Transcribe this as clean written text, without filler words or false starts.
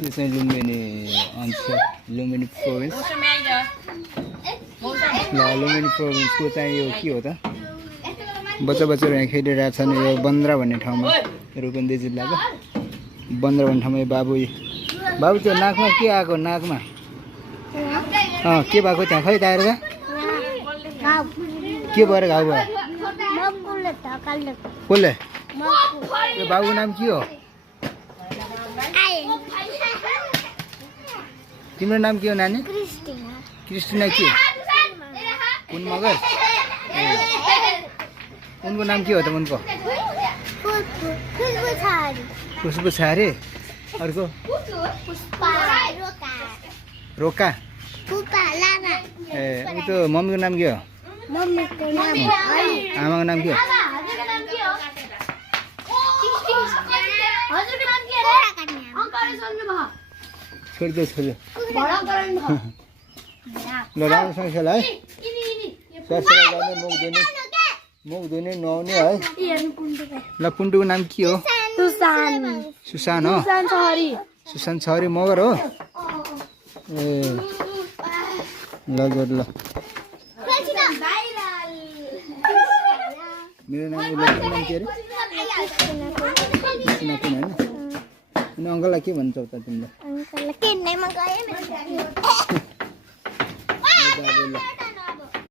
यो चाहिँ लुम्बिनी अञ्चल लुम्बिनी प्रोभिन्स ल लुम्बिनी प्रोभिन्सको चाहिँ यो के हो त बच्चाहरू यहाँ खेलिरहेका छन् यो बन्द्रा भन्ने ठाउँमा रूपन्देही जिल्लाको बन्द्रा भन्ने ठाउँमा यो बाबु त्यो नाकमा के आएको नाकमा के भएको त्यहाँ खै ताएर के भएर घाउ भयो कसले यो बाबुको नाम के हो तिम्रो नाम के हो नानी क्रिस्टिना के कुन मगर उनको नाम के हो त उनको खुसबु छारे अर्को रोका ए उ त मम्मीको नाम के हो आमाको नाम के हो छोडिदियो छोडिदियो ल राम्रोसँग खेल है सरसफाइ गर्ने मुख धुने नुहाउने है ल पुन्टुको नाम के हो सुसान हो सुशान्त छहरी मगर हो ए ल ल मेरो नाम के अरे होइन अनि अङ्कललाई के भन्छौ त तिमीले